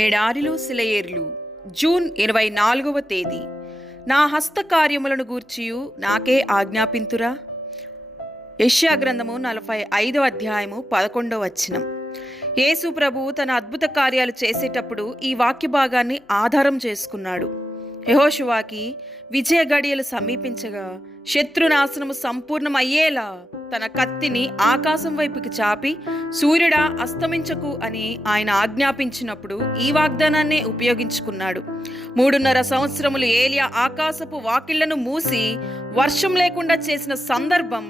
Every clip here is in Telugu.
ఎడారిలో సెలయేర్లు జూన్ 24వ తేదీ. నా హస్తకార్యములను గూర్చియు నాకే ఆజ్ఞాపింతురా. యెషయా గ్రంథము 45వ అధ్యాయము 11వ వచనం. యేసు ప్రభువు తన అద్భుత కార్యాలు చేసేటప్పుడు ఈ వాక్య భాగాన్ని ఆధారం చేసుకున్నాడు. యెహోషువాకి విజయ గడియలు సమీపించగా శత్రునాశనము సంపూర్ణమయ్యేలా తన కత్తిని ఆకాశం వైపుకి చాపి సూర్యుడా అస్తమించకు అని ఆయన ఆజ్ఞాపించినప్పుడు ఈ వాగ్దానాన్నే ఉపయోగించుకున్నాడు. 3.5 సంవత్సరములు ఏలియా ఆకాశపు వాకిళ్లను మూసి వర్షం లేకుండా చేసిన సందర్భం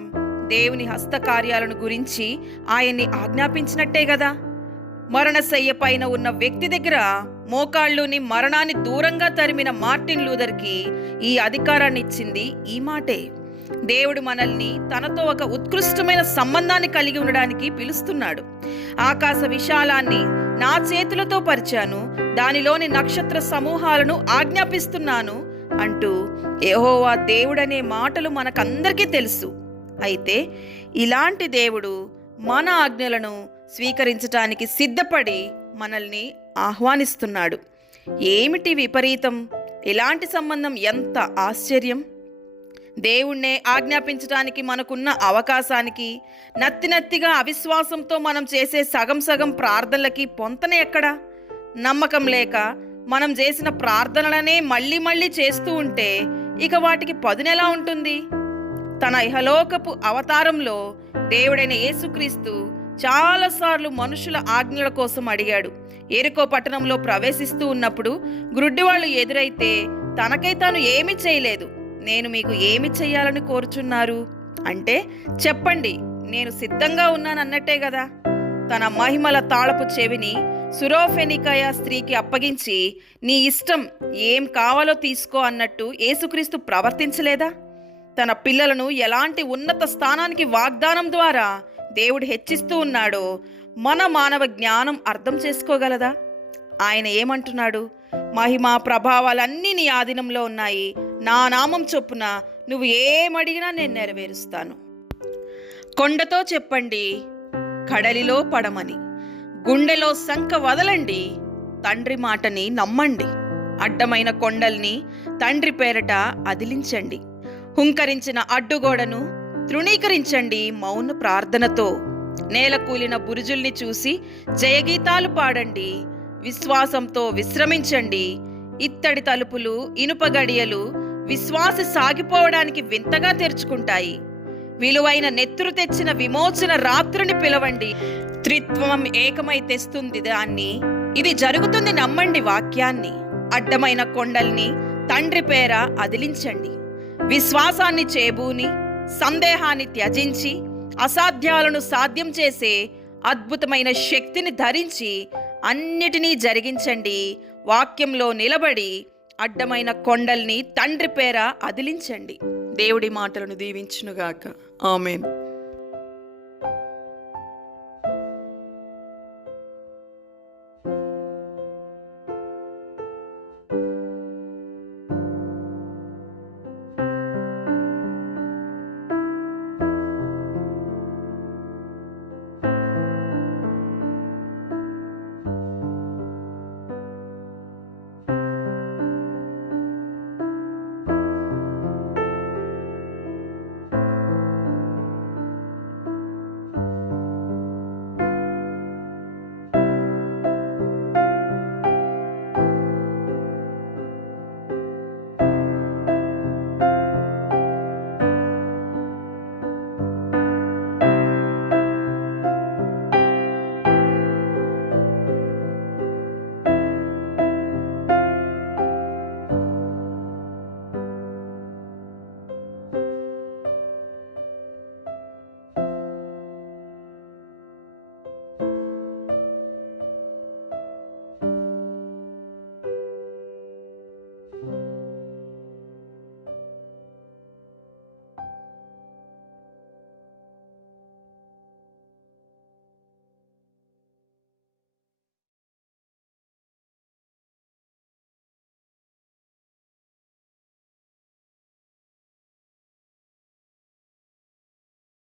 దేవుని హస్తకార్యాలను గురించి ఆయన్ని ఆజ్ఞాపించినట్టే కదా. మరణశయ్య పైన ఉన్న వ్యక్తి దగ్గర మోకాళ్ళుని మరణాన్ని దూరంగా తరిమిన మార్టిన్ లూథర్కి ఈ అధికారాన్ని ఇచ్చింది ఈ మాటే. దేవుడు మనల్ని తనతో ఒక ఉత్కృష్టమైన సంబంధాన్ని కలిగి ఉండడానికి పిలుస్తున్నాడు. ఆకాశ విశాలాన్ని నా చేతులతో పరిచాను, దానిలోని నక్షత్ర సమూహాలను ఆజ్ఞాపిస్తున్నాను అంటూ యెహోవా దేవుడనే మాటలు మనకందరికీ తెలుసు. అయితే ఇలాంటి దేవుడు మన ఆజ్ఞలను స్వీకరించటానికి సిద్ధపడి మనల్ని ఆహ్వానిస్తున్నాడు. ఏమిటి విపరీతం! ఇలాంటి సంబంధం ఎంత ఆశ్చర్యం! దేవుణ్ణే ఆజ్ఞాపించడానికి మనకున్న అవకాశానికి నత్తిగా అవిశ్వాసంతో మనం చేసే సగం ప్రార్థనలకి పొంతన ఎక్కడా? నమ్మకం లేక మనం చేసిన ప్రార్థనలనే మళ్ళీ చేస్తూ ఉంటే ఇక వాటికి పదునెలా ఉంటుంది? తన ఇహలోకపు అవతారంలో దేవుడైన యేసుక్రీస్తు చాలాసార్లు మనుషుల ఆజ్ఞల కోసం అడిగాడు. యెరికో పట్టణంలో ప్రవేశిస్తూ ఉన్నప్పుడు గ్రుడ్డివాళ్ళు ఎదురైతే తనకై తాను ఏమీ చేయలేదు. నేను మీకు ఏమి చెయ్యాలని కోరుచున్నారు అంటే చెప్పండి, నేను సిద్ధంగా ఉన్నానన్నట్టే కదా. తన మహిమల తాళపు చెవిని సురోఫెనికయ స్త్రీకి అప్పగించి నీ ఇష్టం, ఏం కావాలో తీసుకో అన్నట్టు యేసుక్రీస్తు ప్రవర్తించలేదా? తన పిల్లలను ఎలాంటి ఉన్నత స్థానానికి వాగ్దానం ద్వారా దేవుడు హెచ్చిస్తూ ఉన్నాడో మన మానవ జ్ఞానం అర్థం చేసుకోగలదా? ఆయన ఏమంటున్నాడు? మహిమా ప్రభావాలన్నీ నీ ఆధీనంలో ఉన్నాయి, నా నామం చొప్పున నువ్వు ఏమడిగినా నేను నెరవేరుస్తాను. కొండతో చెప్పండి, కడలిలో పడమని. గుండెలో సంక వదలండి, తండ్రి మాటని నమ్మండి. అడ్డమైన కొండల్ని తండ్రి పేరట అదిలించండి. హుంకరించిన అడ్డుగోడను తృణీకరించండి మౌన ప్రార్థనతో. నేల కూలిన బురుజుల్ని చూసి జయగీతాలు పాడండి. విశ్వాసంతో విశ్రమించండి. ఇత్తడి తలుపులు, ఇనుప గడియలు విశ్వాసి సాగిపోవడానికి వింతగా తెరుచుకుంటాయి. విలువైన నెత్తురు తెచ్చిన విమోచన రాత్రిని పిలవండి. త్రిత్వం ఏకమై తెస్తుంది దాన్ని. ఇది జరుగుతుంది, నమ్మండి వాక్యాన్ని. అడ్డమైన కొండల్ని తండ్రి పేర అదిలించండి. విశ్వాసాన్ని చేబూని సందేహాన్ని త్యజించి అసాధ్యాలను సాధ్యం చేసే అద్భుతమైన శక్తిని ధరించి అన్నిటినీ జరిగించండి. వాక్యంలో నిలబడి అడ్డమైన కొండల్ని తండ్రి పేర అదిలించండి. దేవుడి మాటలను దీవించునుగాక. ఆమేన్.